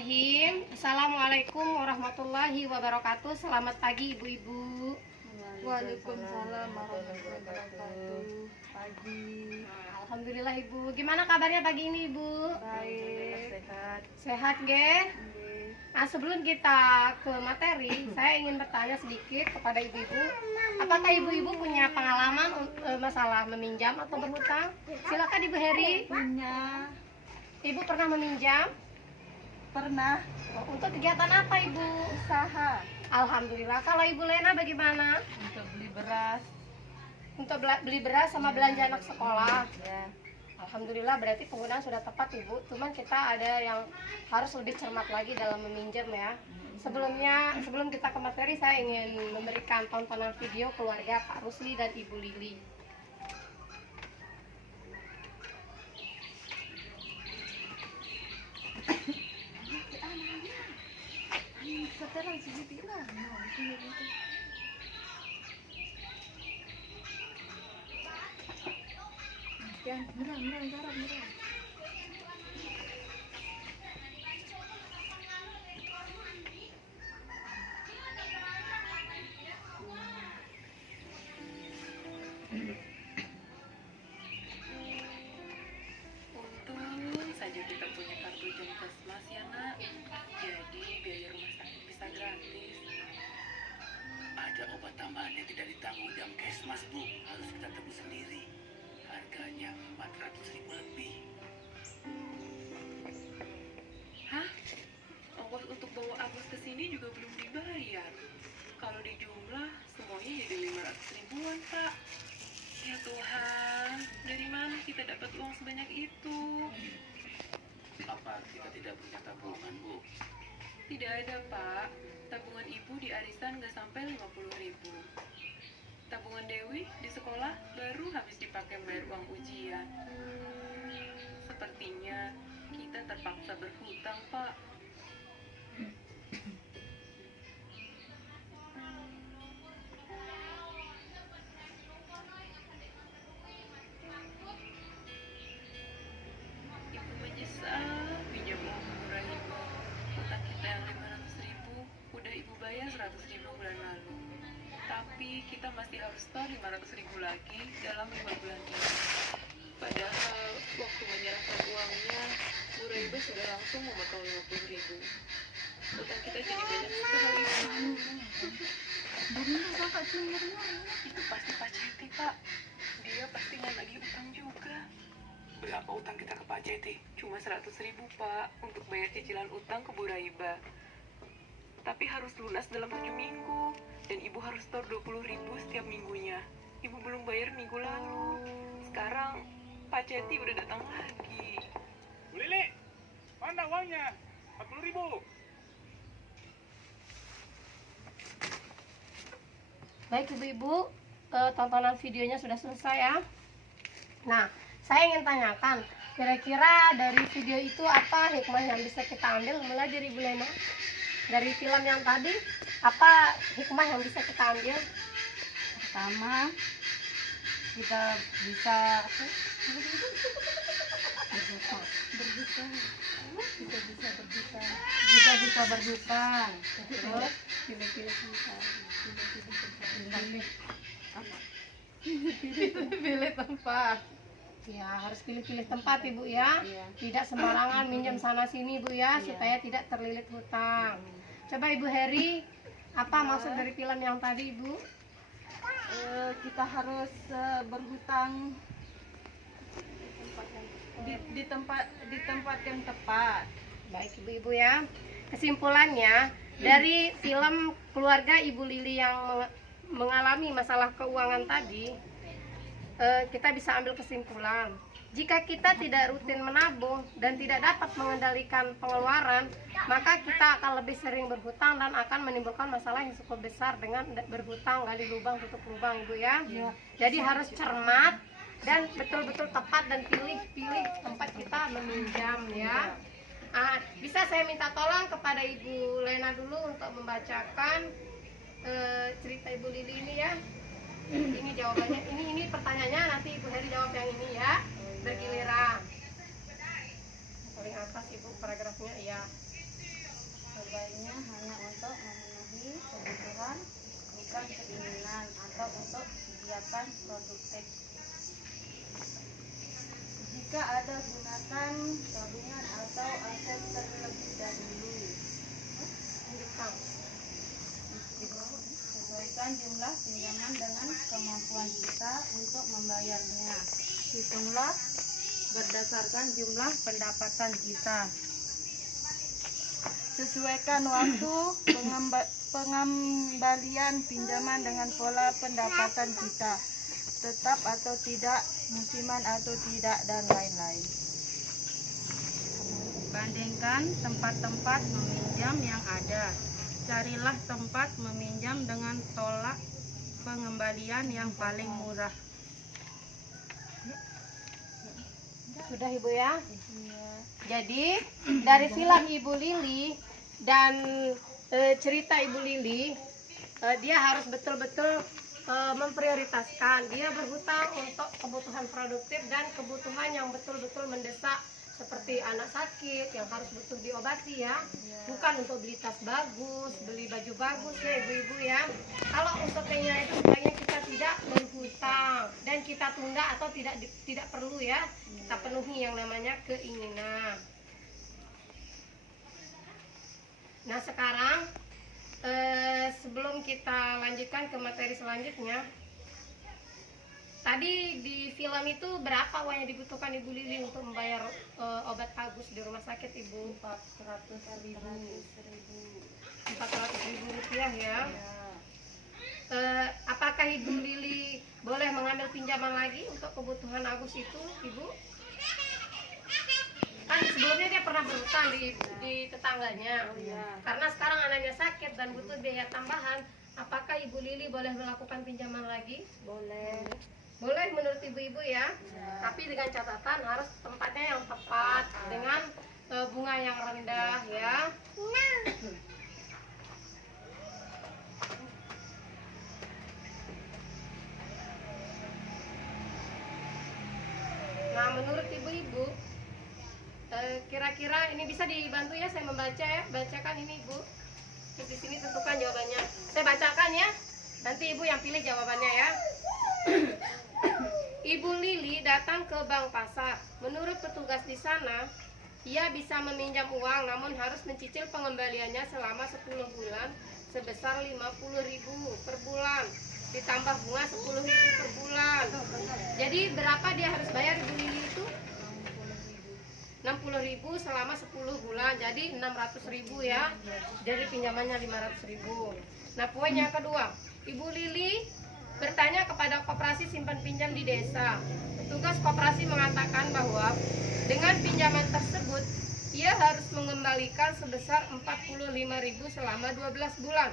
Bismillahirrahmanirrahim. Assalamualaikum warahmatullahi wabarakatuh. Selamat pagi ibu-ibu. Waalaikumsalam warahmatullahi wabarakatuh. Pagi. Alhamdulillah ibu. Gimana kabarnya pagi ini ibu? Baik. Sehat. Sehat ge? Nah, sebelum kita ke materi, saya ingin bertanya sedikit kepada ibu-ibu. Apakah ibu-ibu punya pengalaman masalah meminjam atau berhutang? Silakan Ibu Heri. Punya. Ibu pernah meminjam? Pernah. Untuk kegiatan apa ibu? Usaha. Alhamdulillah. Kalau Ibu Lena bagaimana? Untuk beli beras. Untuk beli beras sama belanja anak sekolah. Ya. Alhamdulillah, berarti penggunaan sudah tepat ibu. Cuman kita ada yang harus lebih cermat lagi dalam meminjam ya. Sebelum kita ke materi, saya ingin memberikan tontonan video keluarga Pak Rusli dan Ibu Lili. Sekarang sedikit lah. Yang merah, garam, merah. Untung saja kita punya kartu Jempesmas ya nak. Jadi biaya rumah sakit bisa gratis. Ada obat tambahan yang tidak ditanggung Jamkesmas, Bu. Harus kita tebus sendiri. Harganya 400.000 lebih. Hah? Ongkos untuk bawa Agus ke sini juga belum dibayar. Kalau dijumlah semuanya jadi 500 ribuan, Pak. Ya Tuhan, dari mana kita dapat uang sebanyak itu? Apa kita tidak punya tabungan, Bu? Tidak ada, Pak. Tabungan ibu di arisan nggak sampai 50 ribu. Tabungan Dewi di sekolah baru habis dipakai bayar uang ujian. Sepertinya kita terpaksa berhutang, Pak. Ibu menyesal pinjam uang murah ibu. Utang kita yang 500 ribu udah ibu bayar 100 ribu bulan lalu. Tapi kita masih harus store 500 ribu lagi dalam 5 bulan ini. Padahal waktu menyerahkan uangnya, Bu Raiba sudah langsung memotong 50 ribu. Utang kita jadi banyak sekali. Dari mana kakak sumbernya? Itu pasti Pak Ceti, Pak. Dia pasti nagih utang juga. Berapa utang kita ke Pak Ceti? Cuma 100 ribu, Pak, untuk bayar cicilan utang ke Bu Raiba. Tapi harus lunas dalam 7 minggu. Dan ibu harus store 20 ribu setiap minggunya. Ibu belum bayar minggu lalu. Sekarang Pak Ceti udah datang lagi. Bu Lili, mana uangnya? 40.000. Baik ibu-ibu, tontonan videonya sudah selesai ya. Nah, saya ingin tanyakan, kira-kira dari video itu apa hikmah yang bisa kita ambil mulai dari Ibu Lena? Dari film yang tadi, apa hikmah yang bisa kita ambil? Pertama, kita bisa berhutang. Terus Pilih-pilih tempat. pilih tempat. Ya, harus pilih-pilih tempat ibu ya. Iya. Tidak sembarangan minjam sana sini bu ya, supaya tidak terlilit hutang. Coba Ibu Heri, apa maksud dari film yang tadi ibu? Kita harus berhutang di tempat yang tepat. Baik ibu-ibu ya. Kesimpulannya dari film keluarga Ibu Lili yang mengalami masalah keuangan tadi, kita bisa ambil kesimpulan. Jika kita tidak rutin menabung dan tidak dapat mengendalikan pengeluaran, maka kita akan lebih sering berhutang dan akan menimbulkan masalah yang cukup besar dengan berhutang, gali lubang tutup lubang ibu ya. Jadi harus cermat dan betul-betul tepat dan pilih-pilih tempat kita meminjam ya. Bisa saya minta tolong kepada Ibu Lena dulu untuk membacakan cerita Ibu Lili ini ya. Ini jawabannya, ini pertanyaannya, nanti Ibu Heri jawab yang ini ya, bergiliran. Paling atas Ibu paragrafnya ya. sebaiknya hanya untuk memenuhi kebutuhan, bukan keinginan atau untuk kegiatan produktif. Jika ada, gunakan tabungan atau aset terlebih dahulu. Sesuaikan jumlah pinjaman dengan kemampuan kita untuk membayarnya. Hitunglah berdasarkan jumlah pendapatan kita. Sesuaikan waktu pengembalian pinjaman dengan pola pendapatan kita, tetap atau tidak, musiman atau tidak, dan lain-lain. Bandingkan tempat-tempat meminjam yang ada. Carilah tempat meminjam dengan tolak pengembalian yang paling murah. Sudah Ibu ya? Jadi dari film Ibu Lili dan cerita Ibu Lili, dia harus betul-betul memprioritaskan. Dia berhutang untuk kebutuhan produktif dan kebutuhan yang betul-betul mendesak, seperti anak sakit yang harus butuh diobati ya, bukan untuk beli tas bagus, beli baju bagus ya ibu-ibu ya. Kalau untuknya itu sebaiknya kita tidak berhutang dan kita tunda atau tidak perlu ya, kita penuhi yang namanya keinginan. Nah sekarang sebelum kita lanjutkan ke materi selanjutnya, tadi di film itu berapa uang yang dibutuhkan Ibu Lili untuk membayar obat bagus di rumah sakit Ibu? 400.000 rupiah ya. Apakah Ibu Lili boleh mengambil pinjaman lagi untuk kebutuhan Agus itu Ibu? Kan sebelumnya dia pernah berhutang di tetangganya, karena sekarang anaknya sakit dan butuh biaya tambahan. Apakah Ibu Lili boleh melakukan pinjaman lagi? Boleh. Boleh menurut ibu-ibu ya, tapi dengan catatan harus tempatnya yang tepat, dengan bunga yang rendah ya. Nah menurut ibu-ibu, kira-kira ini bisa dibantu ya, saya membaca ya, bacakan ini Ibu. Di sini tentukan jawabannya. Saya bacakan ya, nanti Ibu yang pilih jawabannya ya. Ibu Lili datang ke bank pasar. Menurut petugas di sana, ia bisa meminjam uang namun harus mencicil pengembaliannya selama 10 bulan sebesar 50.000 per bulan, ditambah bunga 10.000 per bulan. Jadi berapa dia harus bayar Ibu Lili itu? 60.000 selama 10 bulan, jadi 600.000 ya. Jadi pinjamannya 500.000. Nah poin yang kedua, Ibu Lili bertanya kepada koperasi simpan pinjam di desa. Petugas koperasi mengatakan bahwa dengan pinjaman tersebut ia harus mengembalikan sebesar 45.000 selama 12 bulan.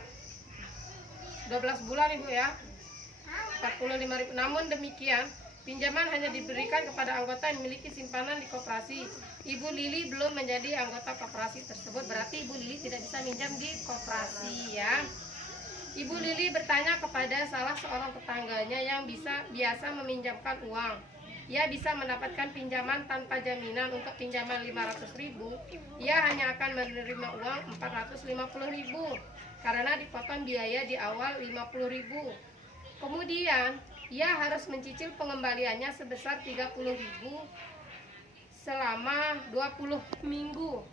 12 bulan Ibu ya. 45.000. Namun demikian, pinjaman hanya diberikan kepada anggota yang memiliki simpanan di koperasi. Ibu Lili belum menjadi anggota koperasi tersebut, berarti Ibu Lili tidak bisa minjam di koperasi ya. Ibu Lili bertanya kepada salah seorang tetangganya yang biasa meminjamkan uang. Ia bisa mendapatkan pinjaman tanpa jaminan. Untuk pinjaman 500.000, ia hanya akan menerima uang 450.000 karena dipotong biaya di awal 50.000. Kemudian ia harus mencicil pengembaliannya sebesar 30.000 selama 20 minggu.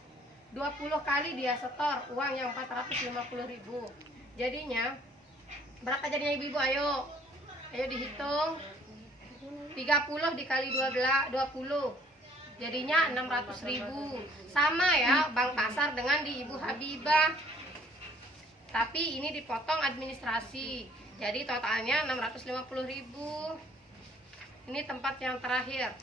20 kali dia setor uang yang 450.000. Jadinya berapa jadinya ibu-ibu? Ayo dihitung. 30 dikali 20 jadinya 600.000. Sama ya bank pasar dengan di Ibu Habibah, tapi ini dipotong administrasi, jadi totalnya 650.000. Ini tempat yang terakhir.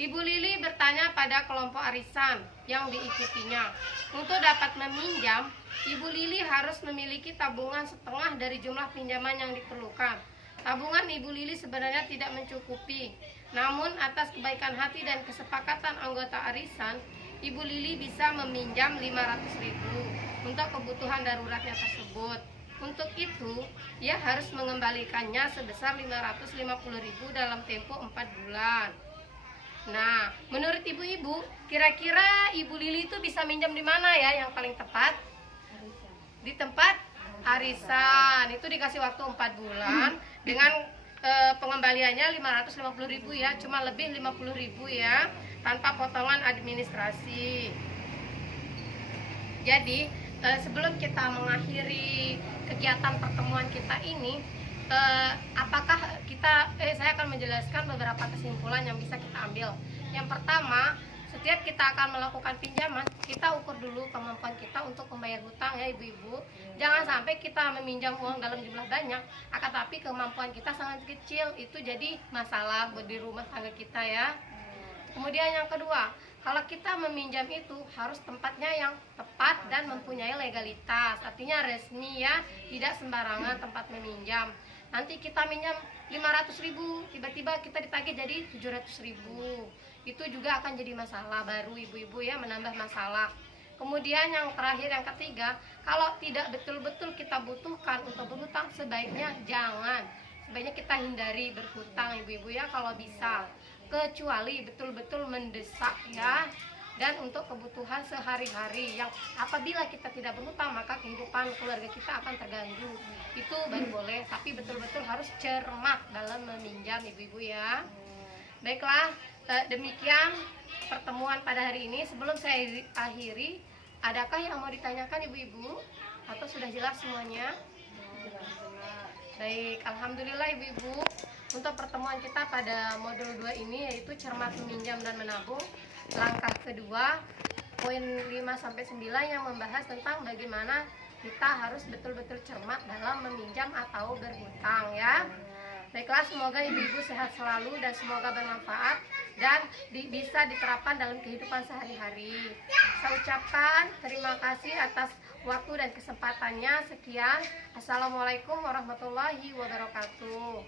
Ibu Lili bertanya pada kelompok arisan yang diikutinya. Untuk dapat meminjam, Ibu Lili harus memiliki tabungan setengah dari jumlah pinjaman yang diperlukan. Tabungan Ibu Lili sebenarnya tidak mencukupi. Namun atas kebaikan hati dan kesepakatan anggota arisan, Ibu Lili bisa meminjam 500.000 untuk kebutuhan daruratnya tersebut. Untuk itu, ia harus mengembalikannya sebesar 550.000 dalam tempo 4 bulan. Nah, menurut ibu-ibu, kira-kira Ibu Lili itu bisa minjam di mana ya yang paling tepat? Di tempat arisan. Itu dikasih waktu 4 bulan dengan pengembaliannya 550.000 ya, cuma lebih 50.000 ya, tanpa potongan administrasi. Jadi sebelum kita mengakhiri kegiatan pertemuan kita ini, saya akan menjelaskan beberapa kesimpulan yang bisa kita ambil. Yang pertama, setiap kita akan melakukan pinjaman, kita ukur dulu kemampuan kita untuk membayar hutang ya ibu-ibu. Jangan sampai kita meminjam uang dalam jumlah banyak, akan tapi kemampuan kita sangat kecil, itu jadi masalah di rumah tangga kita ya. Kemudian yang kedua, kalau kita meminjam itu harus tempatnya yang tepat dan mempunyai legalitas, artinya resmi ya, tidak sembarangan tempat meminjam. Nanti kita minjam 500.000, tiba-tiba kita ditagih jadi 700.000, itu juga akan jadi masalah baru ibu-ibu ya, menambah masalah. Kemudian yang terakhir, yang ketiga, kalau tidak betul-betul kita butuhkan untuk berhutang, sebaiknya kita hindari berhutang ibu-ibu ya kalau bisa, kecuali betul-betul mendesak ya, dan untuk kebutuhan sehari-hari yang apabila kita tidak berhutang maka kehidupan keluarga kita akan terganggu, itu baru boleh, tapi betul-betul harus cermat dalam meminjam ibu-ibu ya. Baiklah, demikian pertemuan pada hari ini. Sebelum saya akhiri, adakah yang mau ditanyakan ibu-ibu atau sudah jelas semuanya? Baik, alhamdulillah ibu-ibu. Untuk pertemuan kita pada modul 2 ini yaitu cermat meminjam dan menabung. Langkah kedua, poin 5-9 yang membahas tentang bagaimana kita harus betul-betul cermat dalam meminjam atau berhutang ya. Baiklah, semoga ibu-ibu sehat selalu dan semoga bermanfaat dan bisa diterapkan dalam kehidupan sehari-hari. Saya ucapkan terima kasih atas waktu dan kesempatannya. Sekian. Assalamualaikum warahmatullahi wabarakatuh.